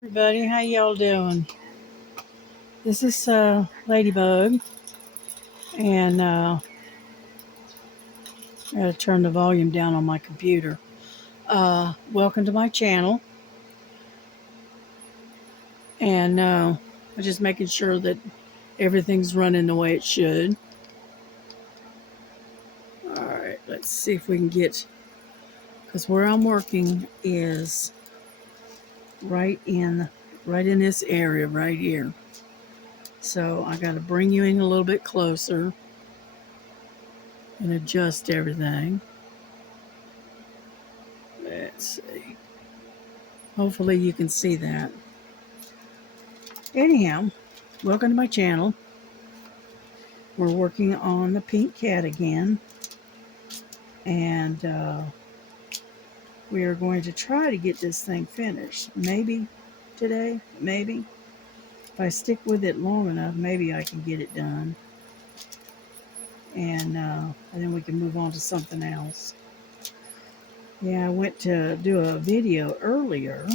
Everybody, how y'all doing? This is Ladybug, and I gotta turn the volume down on my computer. Welcome to my channel, and I'm just making sure that everything's running the way it should. All right, let's see if we can get, because where I'm working is right in this area right here. So I got to bring you in a little bit closer and adjust everything. Let's see. Hopefully you can see that. Anyhow, welcome to my channel. We're working on the pink cat again, and we are going to try to get this thing finished. Maybe today, maybe. If I stick with it long enough, maybe I can get it done. And then we can move on to something else. Yeah, I went to do a video earlier,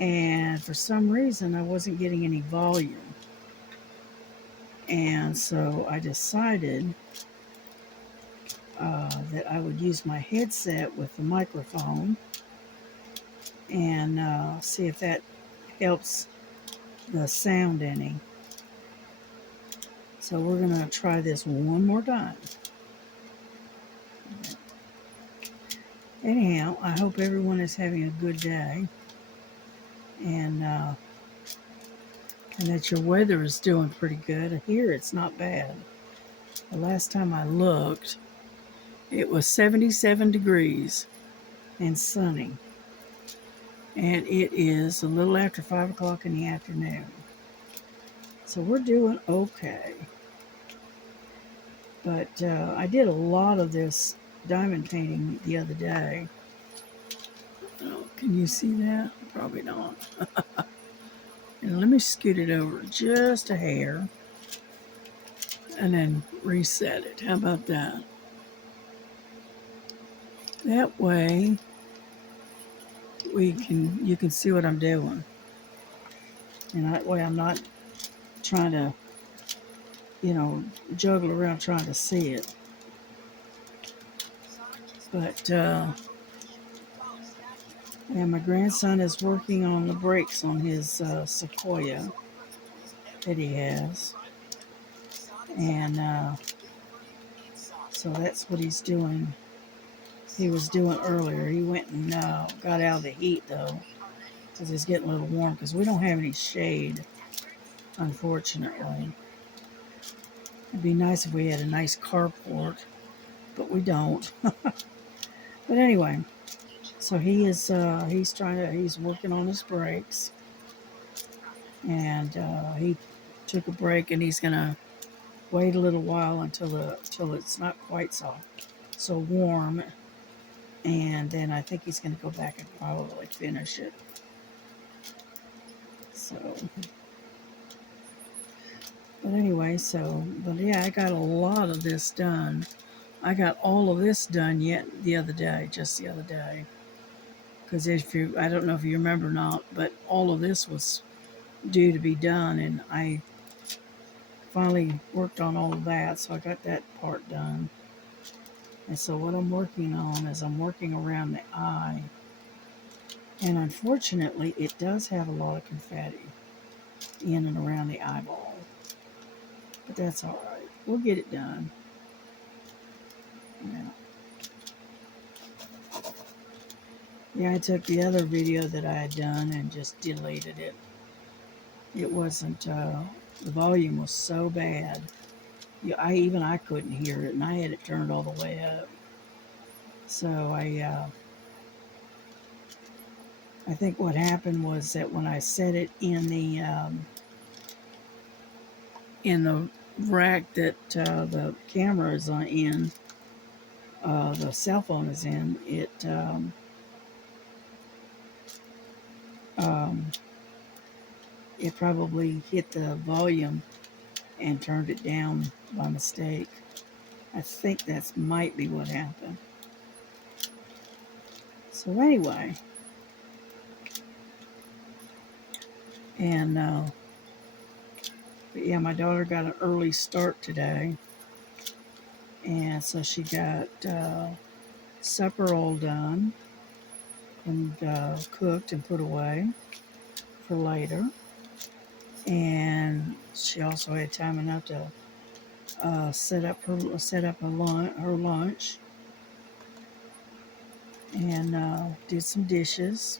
and for some reason I wasn't getting any volume. And so I decided that I would use my headset with the microphone and see if that helps the sound any. So we're going to try this one more time. Anyhow, I hope everyone is having a good day, and that your weather is doing pretty good. Here it's not bad. The last time I looked, it was 77 degrees and sunny. And it is a little after 5 o'clock in the afternoon. So we're doing okay. But I did a lot of this diamond painting the other day. Oh, can you see that? Probably not. And let me scoot it over just a hair and then reset it. How about that? That way you can see what I'm doing. And that way I'm not trying to, juggle around trying to see it. But and my grandson is working on the brakes on his Sequoia that he has. And so that's what he's doing. He was doing earlier. He went and got out of the heat, though, because it's getting a little warm, because we don't have any shade, unfortunately. It'd be nice if we had a nice carport, but we don't. But anyway, so he's working on his brakes, and he took a break, and he's gonna wait a little while until it's not quite so warm, and then I think he's gonna go back and probably finish it. So, but anyway, but yeah, I got a lot of this done. I got all of this done just the other day. Because I don't know if you remember or not, but all of this was due to be done, and I finally worked on all of that, so I got that part done. And so what I'm working on is I'm working around the eye. And unfortunately, it does have a lot of confetti in and around the eyeball. But that's all right. We'll get it done. Yeah. Yeah, I took the other video that I had done and just deleted it. It wasn't, the volume was so bad. Yeah, I couldn't hear it, and I had it turned all the way up. So I think what happened was that when I set it in the rack that the camera is the cell phone is in, um, it probably hit the volume and turned it down by mistake. I think that might be what happened. So anyway, And but yeah, my daughter got an early start today, and so she got supper all done and cooked and put away for later. And she also had time enough to her lunch, and did some dishes.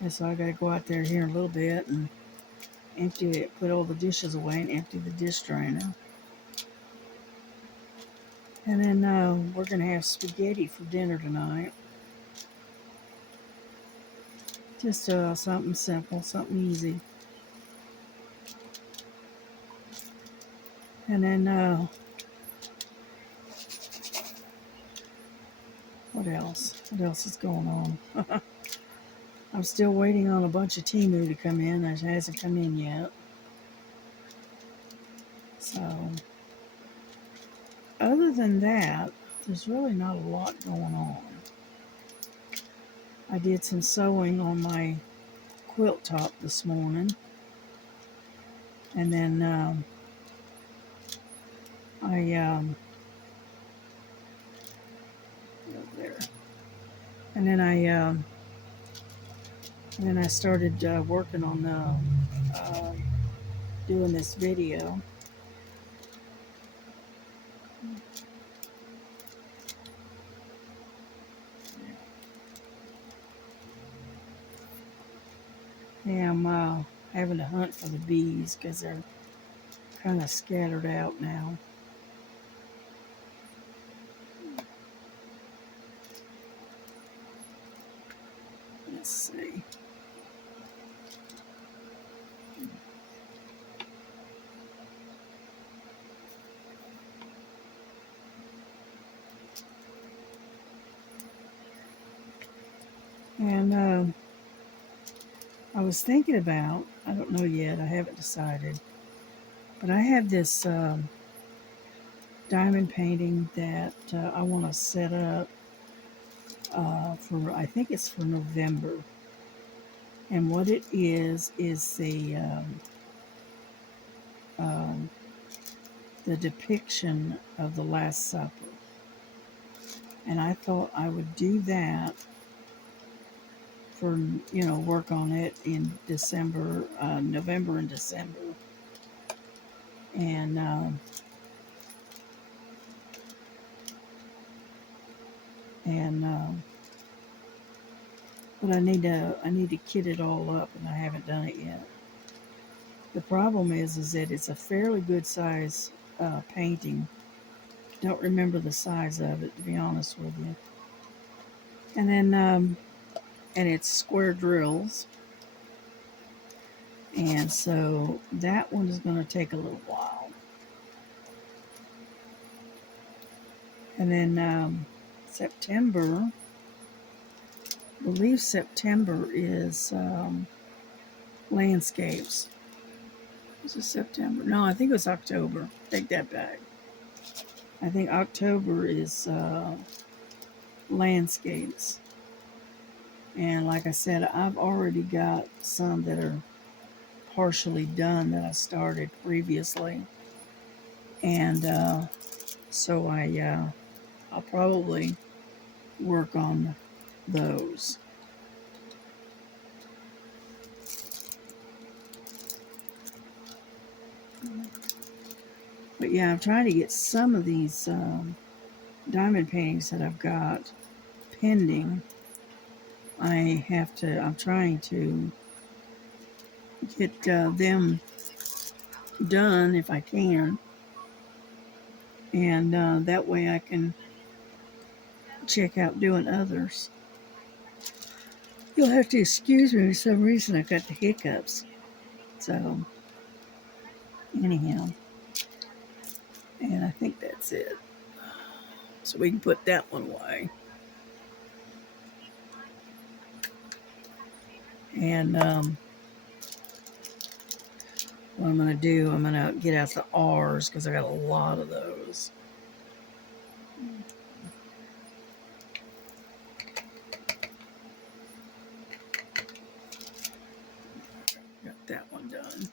And so I got to go out there here in a little bit and empty it, put all the dishes away, and empty the dish drainer. And then we're gonna have spaghetti for dinner tonight. Just something simple, something easy. And then what else? What else is going on? I'm still waiting on a bunch of Temu to come in. It hasn't come in yet. So, other than that, there's really not a lot going on. I did some sewing on my quilt top this morning. And then I there. And then I started working on doing this video. Yeah, I'm having to hunt for the bees because they're kind of scattered out now. Let's see. And I was thinking about, I don't know yet, I haven't decided, but I have this diamond painting that I want to set up for, I think it's for November. And what it is um, the depiction of the Last Supper. And I thought I would do that for, work on it in December, November and December. And but I need to kit it all up, and I haven't done it yet. The problem is that it's a fairly good size painting. Don't remember the size of it, to be honest with you. And then and it's square drills, and so that one is going to take a little while. And then September, I believe September is landscapes. Was it September? No, I think it was October. Take that back. I think October is landscapes. And like I said, I've already got some that are partially done that I started previously. And so I'll probably work on those. But yeah, I'm trying to get some of these diamond paintings that I've got pending. I'm trying to get them done if I can. And that way I can check out doing others. You'll have to excuse me, for some reason I got the hiccups. So, anyhow, and I think that's it. So we can put that one away. And what I'm going to do, I'm going to get out the R's because I got a lot of those. get that one done.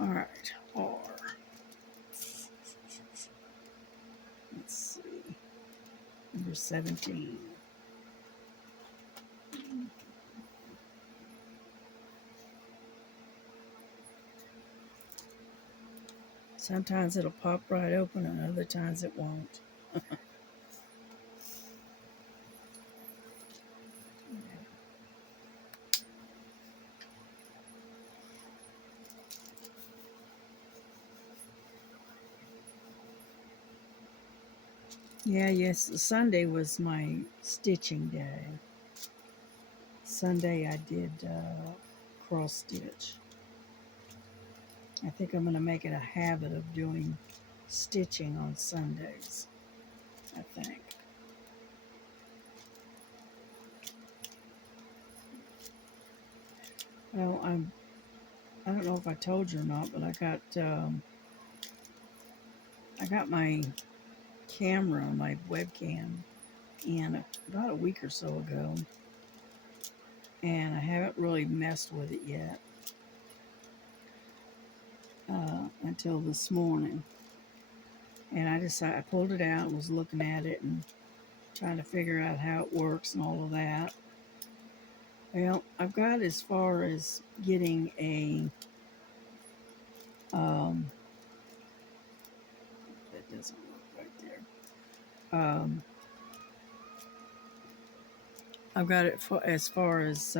All right, R. Let's see. Number 17. Sometimes it'll pop right open and other times it won't. Yeah, yes, Sunday was my stitching day. Sunday I did cross stitch. I think I'm going to make it a habit of doing stitching on Sundays, I think. Well, I don't know if I told you or not, but I got my camera, my webcam, in about a week or so ago, and I haven't really messed with it yet until this morning. And I decided, I pulled it out and was looking at it and trying to figure out how it works and all of that. Well, I've got as far as getting a that doesn't work right there. I've got it for as far as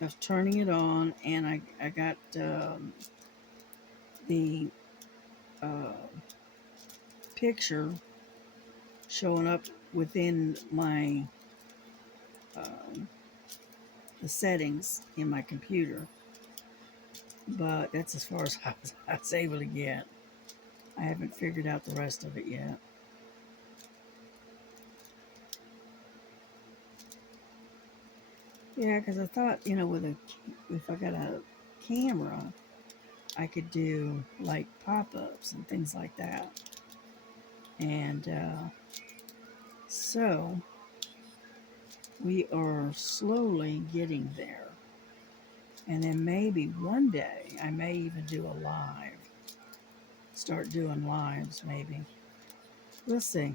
of turning it on, and I got the uh, picture showing up within my the settings in my computer, but that's as far as I was able to get. I haven't figured out the rest of it yet. Yeah, because I thought, if I got a camera, I could do like pop-ups and things like that. And so we are slowly getting there. And then maybe one day I may even do a live. Start doing lives, maybe. We'll see.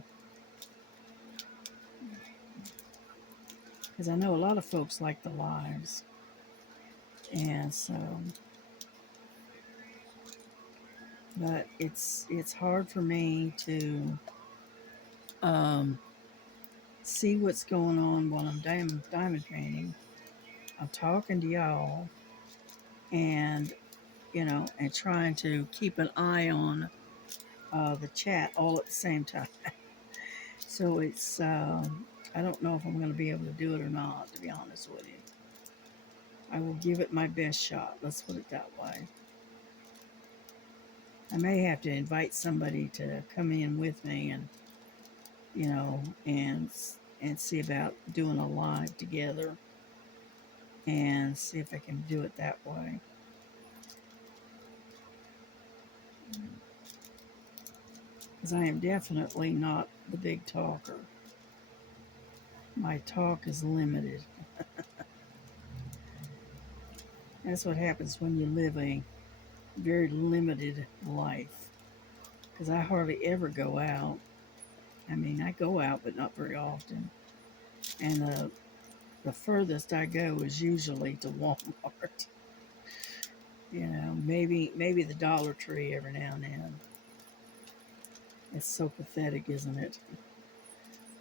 Because I know a lot of folks like the lives. And so, but it's hard for me to see what's going on while I'm diamond painting. I'm talking to y'all, and and trying to keep an eye on the chat all at the same time. So it's I don't know if I'm going to be able to do it or not. To be honest with you, I will give it my best shot. Let's put it that way. I may have to invite somebody to come in with me, and you know, and see about doing a live together, and see if I can do it that way. Because I am definitely not the big talker. My talk is limited. That's what happens when you live a very limited life. Because I hardly ever go out. I mean, I go out, but not very often. And the furthest I go is usually to Walmart. Maybe the Dollar Tree every now and then. It's so pathetic, isn't it?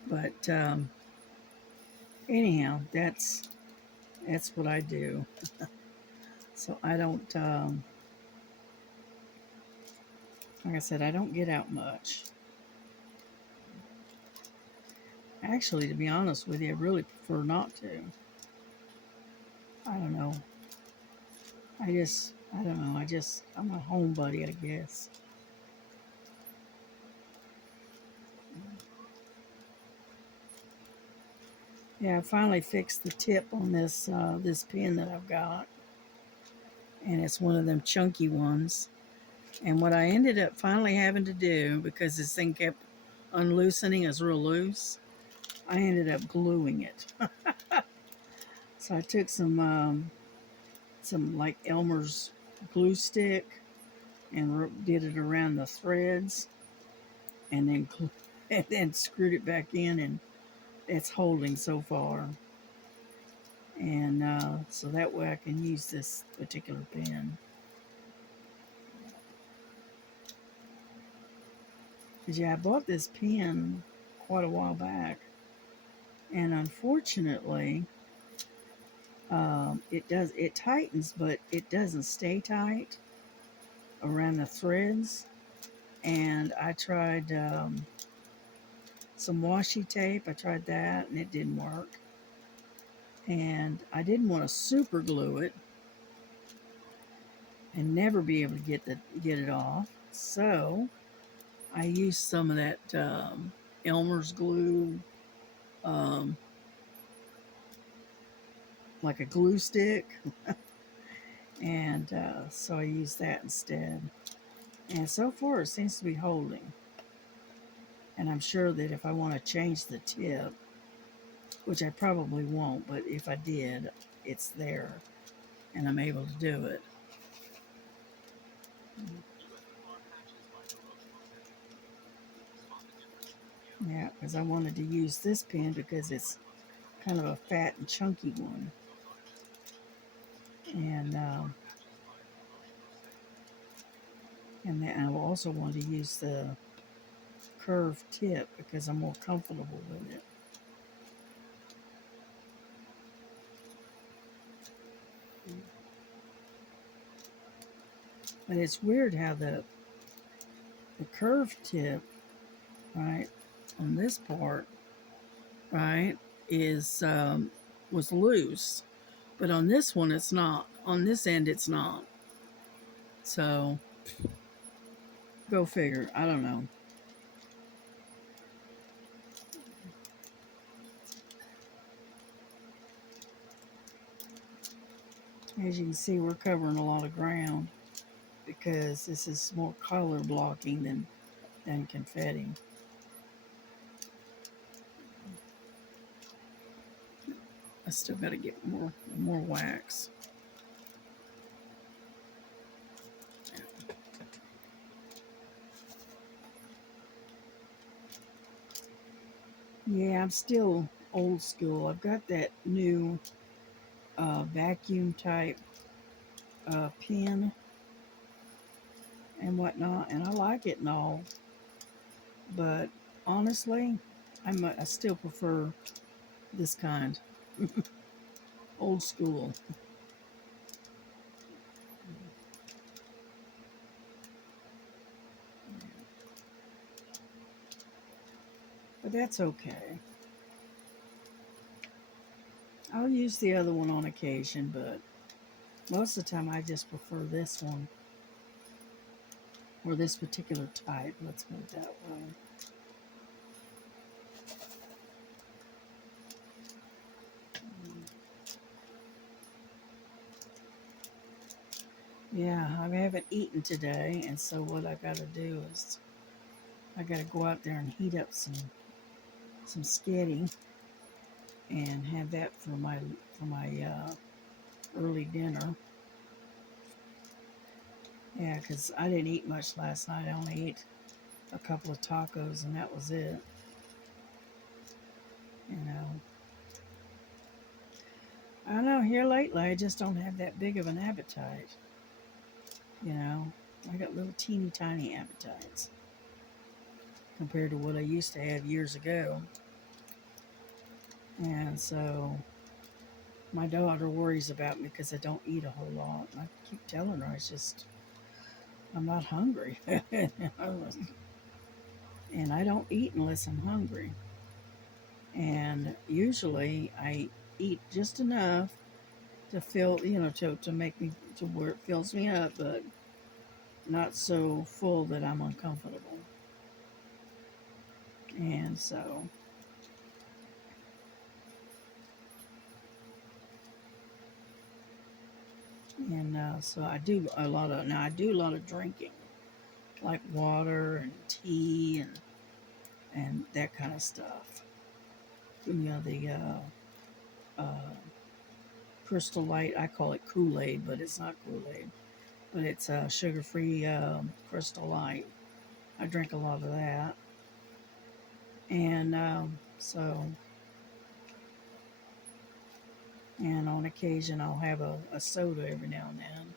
But anyhow, that's what I do. So I don't, like I said, I don't get out much. Actually, to be honest with you, I really prefer not to. I don't know. I don't know. I'm a homebody, I guess. Yeah, I finally fixed the tip on this pin that I've got, and it's one of them chunky ones. And what I ended up finally having to do, because this thing kept unloosening, is real loose, I ended up gluing it. So I took some like Elmer's glue stick and did it around the threads, and then and then screwed it back in, and it's holding so far. And so that way I can use this particular pen. Because yeah, I bought this pen quite a while back, and unfortunately, it tightens, but it doesn't stay tight around the threads. And I tried some washi tape. I tried that, and it didn't work. And I didn't want to super glue it and never be able to get it off. So I used some of that Elmer's glue, um, like a glue stick, and so I used that instead. And so far, it seems to be holding. And I'm sure that if I want to change the tip, which I probably won't, but if I did, it's there, and I'm able to do it. Yeah, because I wanted to use this pen because it's kind of a fat and chunky one. And then I also want to use the curved tip because I'm more comfortable with it. But it's weird how the curved tip, right, on this part, right, is was loose, but on this one it's not. On this end it's not. So go figure. I don't know. As you can see, we're covering a lot of ground because this is more color blocking than confetti. I still got to get more wax. Yeah, I'm still old school. I've got that new vacuum type pen and whatnot, and I like it and all. But honestly, I still prefer this kind, old school. But that's okay. I'll use the other one on occasion, but most of the time I just prefer this one or this particular type. Let's put it that way. Yeah, I haven't eaten today, and so what I got to do is I got to go out there and heat up some sketty and have that for my early dinner. Yeah, because I didn't eat much last night. I only ate a couple of tacos, and that was it. You know, I don't know. Here lately, I just don't have that big of an appetite. You know, I got little teeny tiny appetites compared to what I used to have years ago. And so my daughter worries about me because I don't eat a whole lot. And I keep telling her I'm not hungry. And I don't eat unless I'm hungry. And usually I eat just enough to fill, to make me to where it fills me up, but not so full that I'm uncomfortable. And so, so I do a lot of drinking. like water and tea and that kind of stuff. You know, the Crystal Light, I call it Kool-Aid, but it's not Kool-Aid. But it's sugar-free Crystal Light. I drink a lot of that. And and on occasion I'll have a soda every now and then.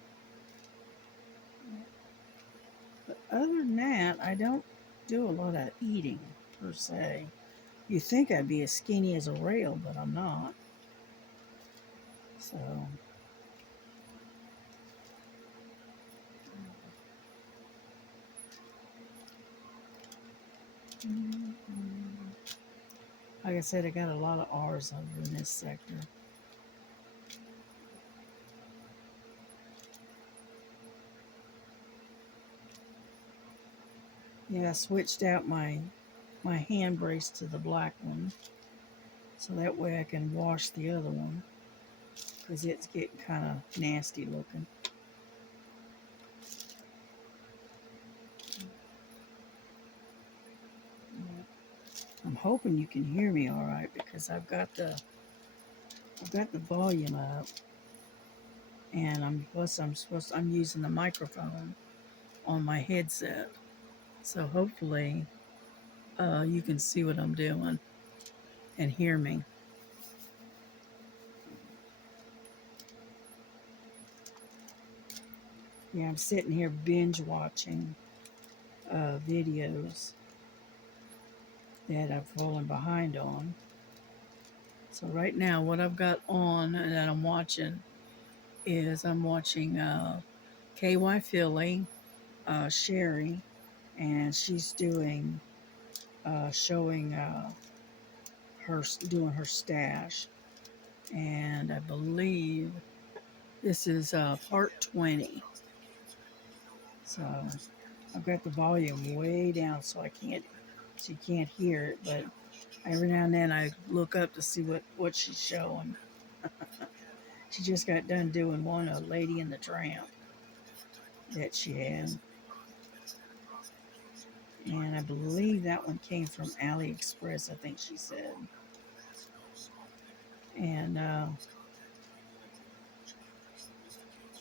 But other than that, I don't do a lot of eating per se. You think I'd be as skinny as a rail, but I'm not. So, like I said, I got a lot of R's over in this sector. Yeah, I switched out my hand brace to the black one, so that way I can wash the other one, because it's getting kind of nasty looking. I'm hoping you can hear me all right, because I've got the volume up, and I'm using the microphone on my headset, so hopefully you can see what I'm doing and hear me. Yeah, I'm sitting here binge watching videos that I've fallen behind on. So right now, what I've got on and that I'm watching is I'm watching KY Philly, Sherry, and she's showing her doing her stash, and I believe this is part 20. So I've got the volume way down so you can't hear it, but every now and then I look up to see what she's showing. She just got done doing one, a Lady in the Tramp, that she had. And I believe that one came from AliExpress, I think she said. And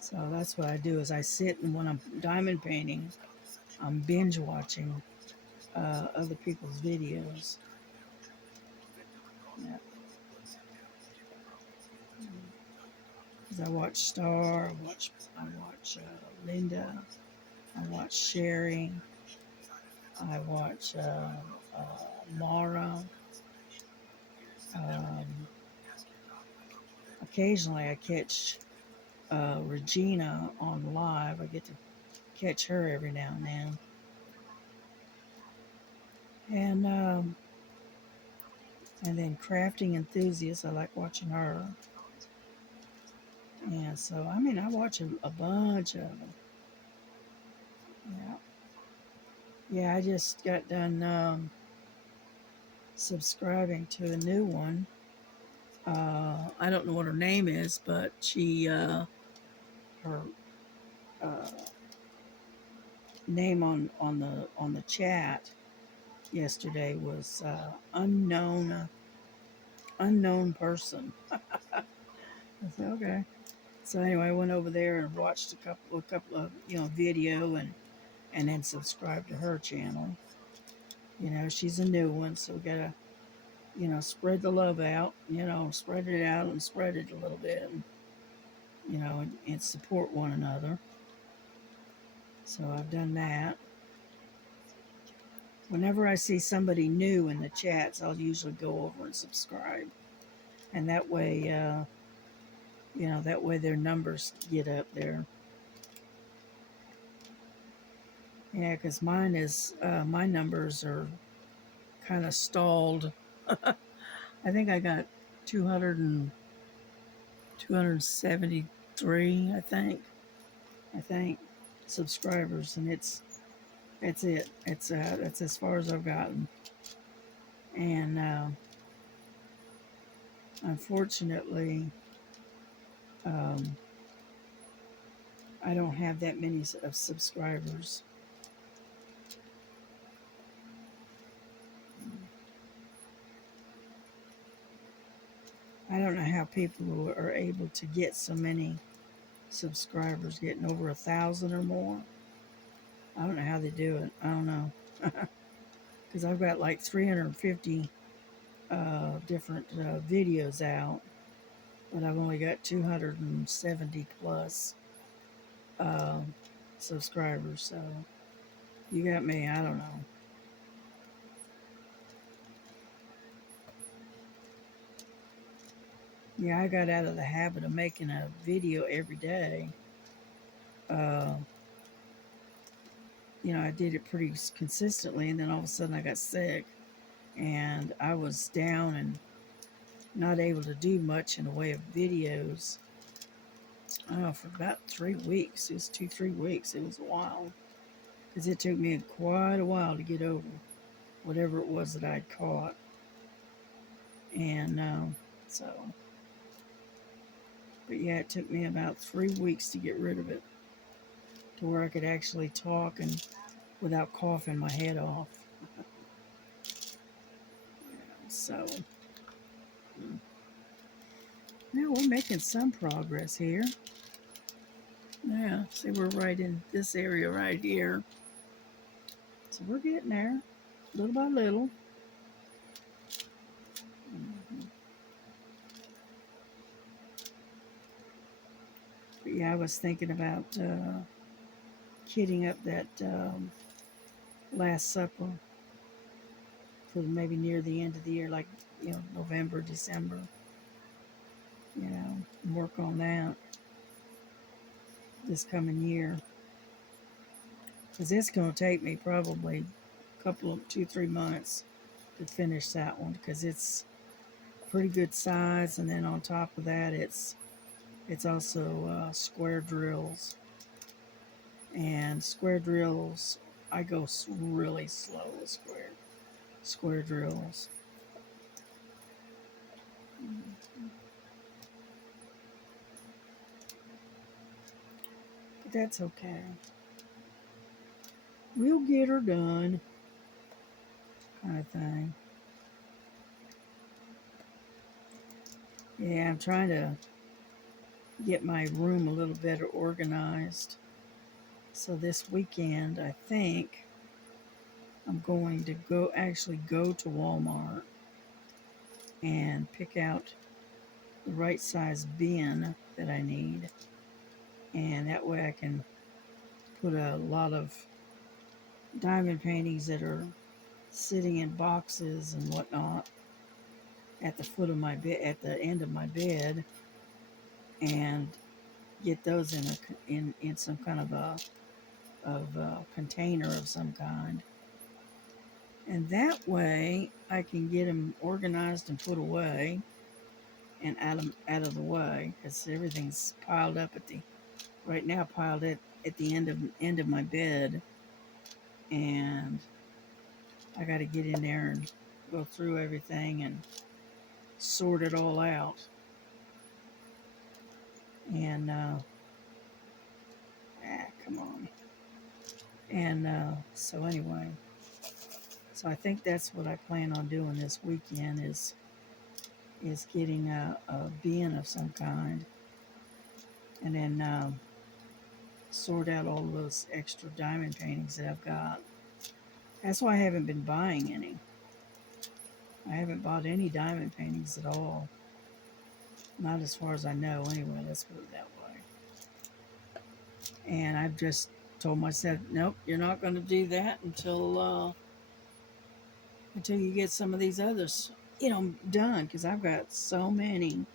so that's what I do is I sit, and when I'm diamond painting, I'm binge watching other people's videos. Yeah. 'Cause I watch Star, I watch Linda, I watch Sherry, I watch Mara. Um, Occasionally I catch Regina on live. I get to catch her every now and then. And then Crafting Enthusiast, I like watching her. And so, I mean, I watch a bunch of them. Yeah. Yeah, I just got done subscribing to a new one. I don't know what her name is, but her uh, name on the chat yesterday was unknown person. I said, okay. So anyway, I went over there and watched a couple of video and then subscribed to her channel. She's a new one, so we gotta spread the love out. Spread it out and spread it a little bit, and support one another. So I've done that. Whenever I see somebody new in the chats, I'll usually go over and subscribe, and that way their numbers get up there. Yeah, because my numbers are kind of stalled. I think I got 200 and 273. I think subscribers, and that's it. That's as far as I've gotten, and unfortunately, I don't have that many of subscribers. I don't know how people are able to get so many subscribers, getting over 1,000 or more. I don't know how they do it. I don't know. Because I've got like 350 different videos out, but I've only got 270 plus uh, subscribers. So you got me. I don't know. Yeah, I got out of the habit of making a video every day. Uh, I did it pretty consistently, and then all of a sudden I got sick, and I was down and not able to do much in the way of videos. I don't know, for about 3 weeks. It was 2, 3 weeks. It was a while because it took me quite a while to get over whatever it was that I'd caught, and so. But yeah, it took me about 3 weeks to get rid of it, to where I could actually talk and without coughing my head off. So now we're making some progress here. Yeah, see, we're right in this area right here. So we're getting there, little by little. But yeah, I was thinking about kitting up that Last Supper for maybe near the end of the year, like, November, December, and work on that this coming year. Because it's going to take me probably a couple of 2, 3 months to finish that one, because it's pretty good size, and then on top of that, it's also square drills, and square drills. I go really slow with square drills. But that's okay. We'll get her done, kind of thing. Yeah, I'm trying to get my room a little better organized. So this weekend, I think I'm going to go to Walmart and pick out the right size bin that I need. And that way I can put a lot of diamond paintings that are sitting in boxes and whatnot at the foot of my bed, at the end of my bed, and get those in some kind of a container of some kind. And that way I can get them organized and put away and out of the way, because everything's piled up right now, piled at the end of my bed, and I got to get in there and go through everything and sort it all out. And come on. And so anyway, so I think that's what I plan on doing this weekend is getting a bin of some kind, and then sort out all those extra diamond paintings that I've got. That's why I haven't been buying any. I haven't bought any diamond paintings at all. Not as far as I know, anyway. Let's put it that way. And I've just told myself, nope, you're not going to do that until you get some of these others, done. Because I've got so many.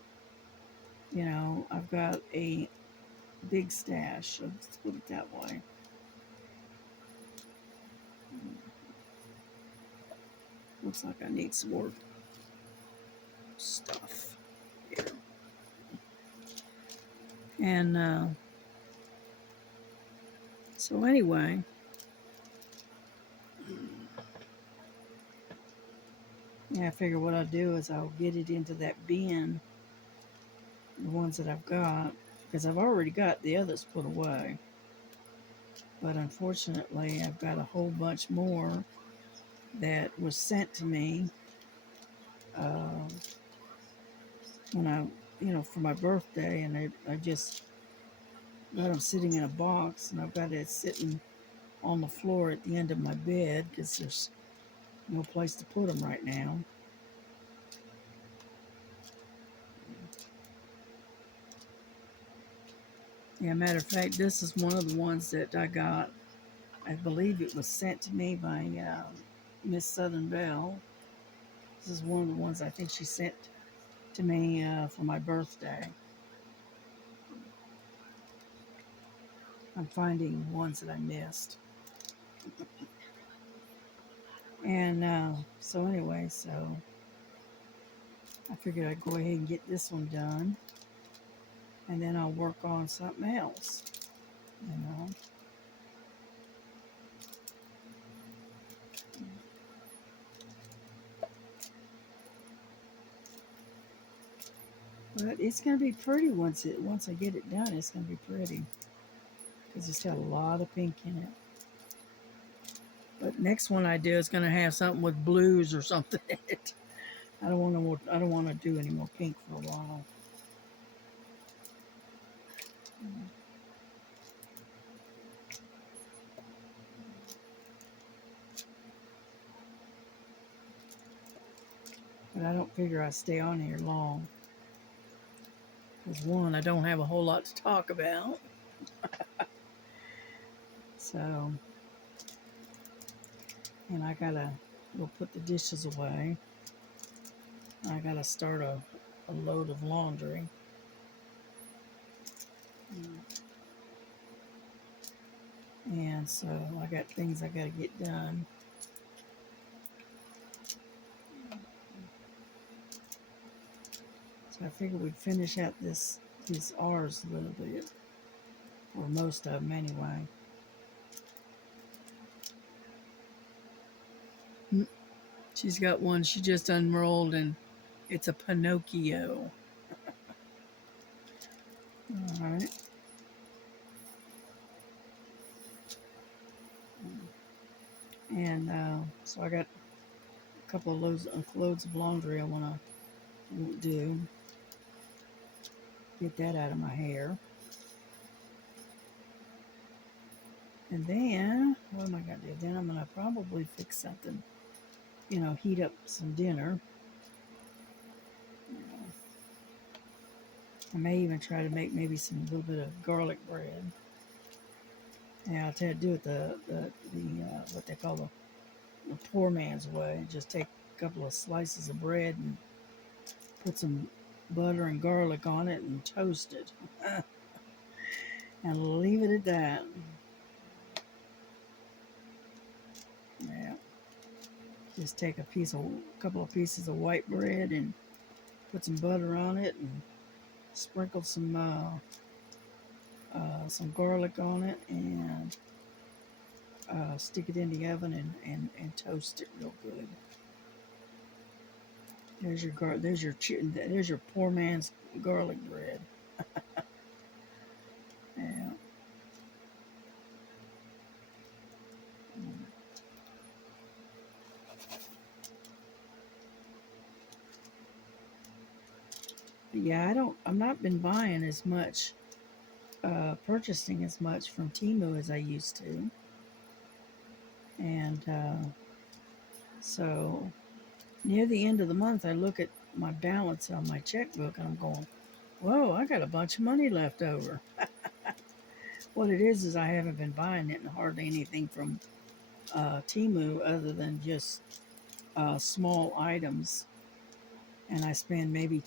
I've got a big stash. Let's put it that way. Looks like I need some more stuff here. And so anyway, yeah, I figure what I'll do is I'll get it into that bin, the ones that I've got, because I've already got the others put away. But unfortunately, I've got a whole bunch more that was sent to me, uh, when for my birthday, and I just got them sitting in a box, and I've got it sitting on the floor at the end of my bed because there's no place to put them right now. Yeah, matter of fact, this is one of the ones that I got. I believe it was sent to me by Miss Southern Belle. This is one of the ones I think she sent to me for my birthday. I'm finding ones that I missed. And so anyway, so I figured I'd go ahead and get this one done, and then I'll work on something else, you know. But it's gonna be pretty once I get it done. It's gonna be pretty because it's got a lot of pink in it. But next one I do is gonna have something with blues or something in it. I don't want to do any more pink for a while. But I don't figure I stay on here long. Because one, I don't have a whole lot to talk about. So, and I gotta go put the dishes away. I gotta start a load of laundry. And so I got things I gotta get done. So I figured we'd finish out these R's a little bit. Or most of them anyway. She's got one she just unrolled, and it's a Pinocchio. All right. And so I got a couple of loads of laundry I want to do. Get that out of my hair. And then, what am I going to do? Then I'm going to probably fix something, heat up some dinner. I may even try to make maybe some little bit of garlic bread. Yeah, I'll try to do it the what they call the poor man's way. Just take a couple of slices of bread and put some butter and garlic on it and toast it. And leave it at that. Yeah. Just take a couple of pieces of white bread and put some butter on it and sprinkle some garlic on it and stick it in the oven and toast it real good. There's your poor man's garlic bread. Yeah. But yeah, I'm not been buying as much, purchasing as much from Temu as I used to. And so near the end of the month, I look at my balance on my checkbook and I'm going, whoa, I got a bunch of money left over. What it is I haven't been buying it and hardly anything from Temu other than just small items. And I spend maybe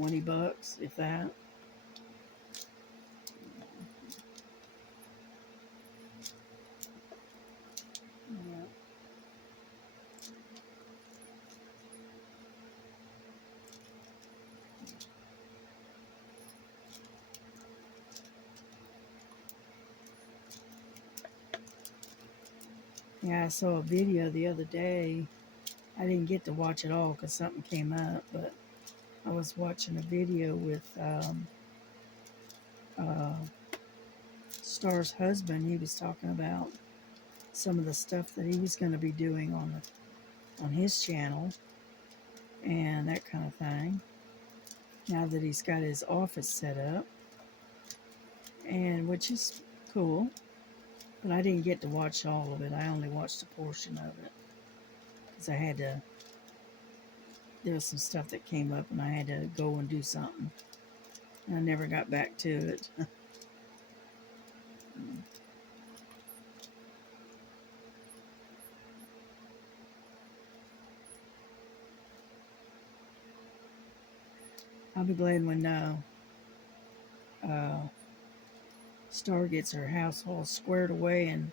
$20, if that. Yeah. Yeah, I saw a video the other day. I didn't get to watch it all because something came up, but I was watching a video with uh, Star's husband. He was talking about some of the stuff that he was going to be doing on his channel and that kind of thing. now that he's got his office set up, and which is cool. But I didn't get to watch all of it. I only watched a portion of it because I had to. There was some stuff that came up, and I had to go and do something. And I never got back to it. I'll be glad when uh, Star gets her house all squared away and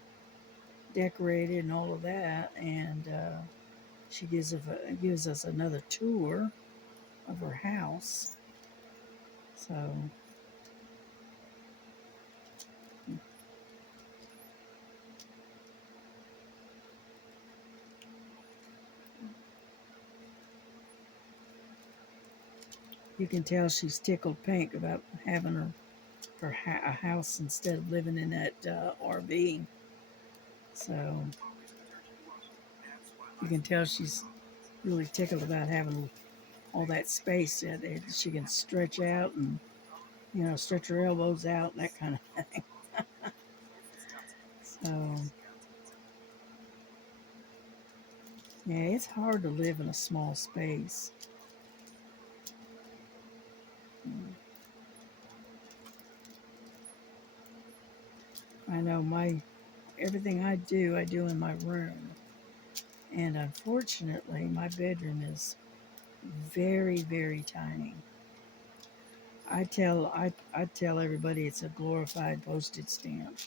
decorated and all of that, and she gives us another tour of her house. So you can tell she's tickled pink about having a house instead of living in that RV. So you can tell she's really tickled about having all that space that she can stretch out and stretch her elbows out and that kind of thing. So yeah, it's hard to live in a small space. I know my everything I do in my room, and unfortunately, my bedroom is very, very tiny. I tell everybody it's a glorified postage stamp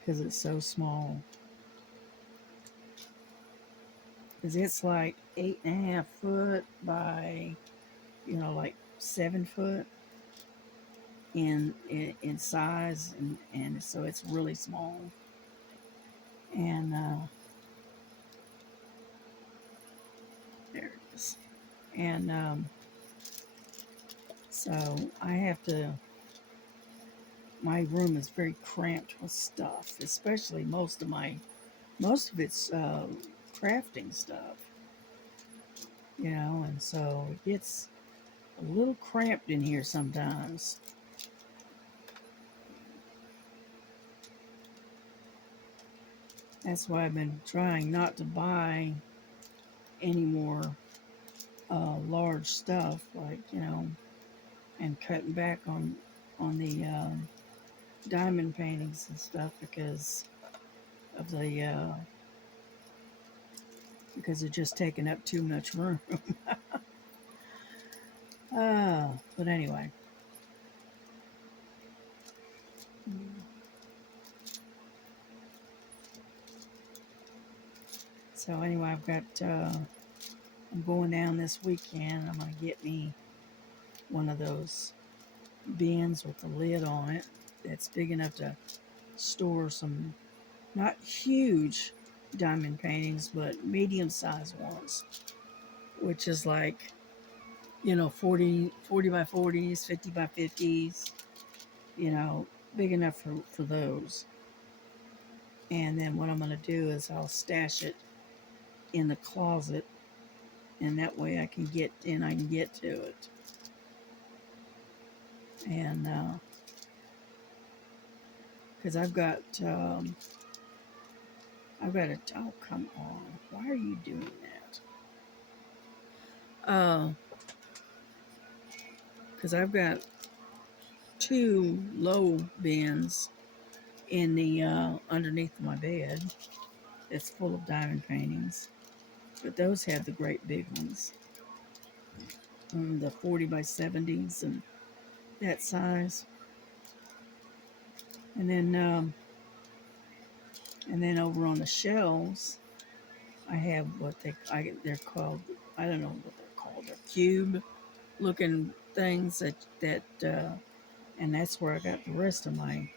because it's so small. Because it's like 8.5 foot by like 7 foot in size, and so it's really small. And there it is. And so I have to. My room is very cramped with stuff, especially most of it's crafting stuff, and so it gets a little cramped in here sometimes. That's why I've been trying not to buy any more large stuff, like and cutting back on the diamond paintings and stuff of the because they're just taking up too much room. But anyway. So anyway, I'm going down this weekend. I'm gonna get me one of those bins with the lid on it that's big enough to store some not huge diamond paintings, but medium sized ones, which is like 40 by 40s, 50 by 50s, big enough for those. And then what I'm going to do is I'll stash it in the closet, and that way I can get to it. And because oh, come on, why are you doing that? Because I've got two low bins in the underneath my bed. It's full of diamond paintings, but those have the great big ones, the 40 by 70s and that size. And then over on the shelves, I have they're called. I don't know what they're called. They're cube looking things and that's where I got the rest of my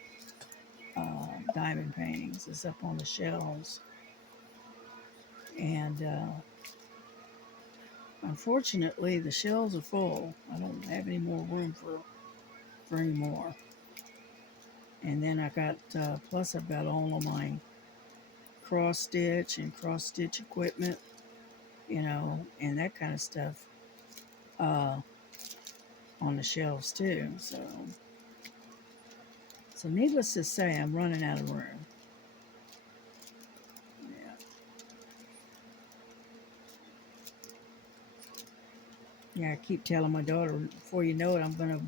diamond paintings. Is up on the shelves, and unfortunately, the shelves are full. I don't have any more room for any more. And then I got, plus I've got all of my cross stitch equipment, and that kind of stuff. Uh, on the shelves too. So needless to say, I'm running out of room. Yeah. Yeah, I keep telling my daughter, before you know it, I'm going to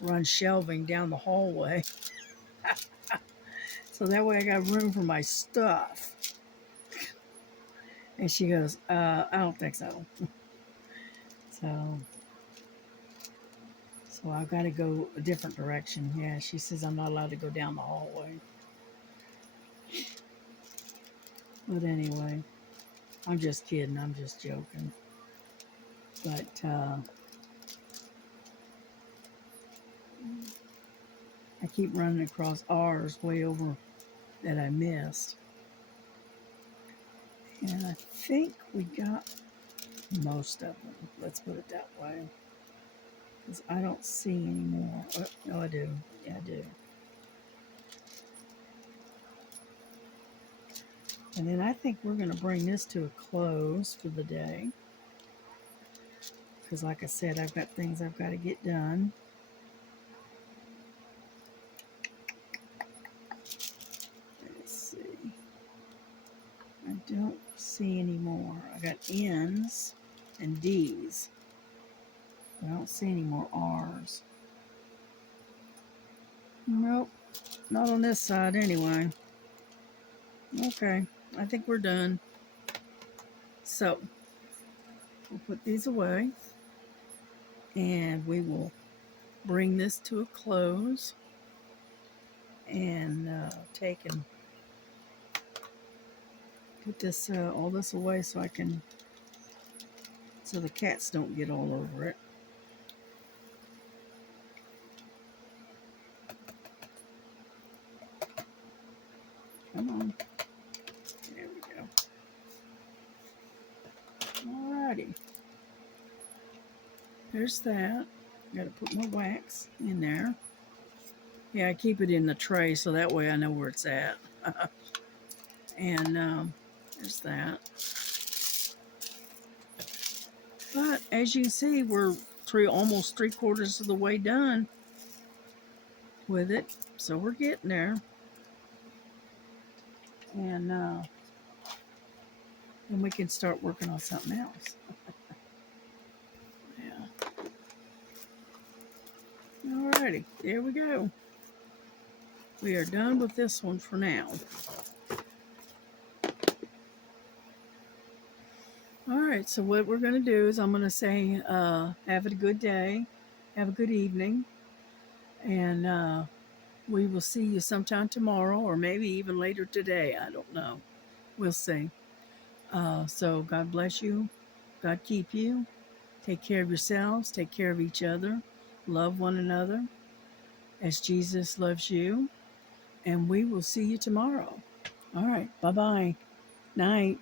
run shelving down the hallway. So that way I got room for my stuff. And she goes, I don't think so. So, so I've got to go a different direction. Yeah, she says I'm not allowed to go down the hallway. But anyway, I'm just kidding. I'm just joking. But I keep running across R's way over that I missed. And I think we got most of them. Let's put it that way. Because I don't see any more. Oh, no, I do. Yeah, I do. And then I think we're going to bring this to a close for the day. Because like I said, I've got things I've got to get done. Let's see. I don't see any more. I got N's and D's. I don't see any more R's. Nope. Not on this side anyway. Okay. I think we're done. So we'll put these away. And we will bring this to a close. And take and put this all this away so I can, so the cats don't get all over it. Come on. There we go. Alrighty. There's that. Got to put my wax in there. Yeah, I keep it in the tray so that way I know where it's at. And there's that. But as you see, we're almost 3/4 of the way done with it. So we're getting there. And then we can start working on something else. Yeah. Alrighty, there we go. We are done with this one for now. Alright, so what we're going to do is I'm going to say have a good day, have a good evening, and we will see you sometime tomorrow or maybe even later today. I don't know. We'll see. So God bless you. God keep you. Take care of yourselves. Take care of each other. Love one another as Jesus loves you. And we will see you tomorrow. All right. Bye-bye. Night.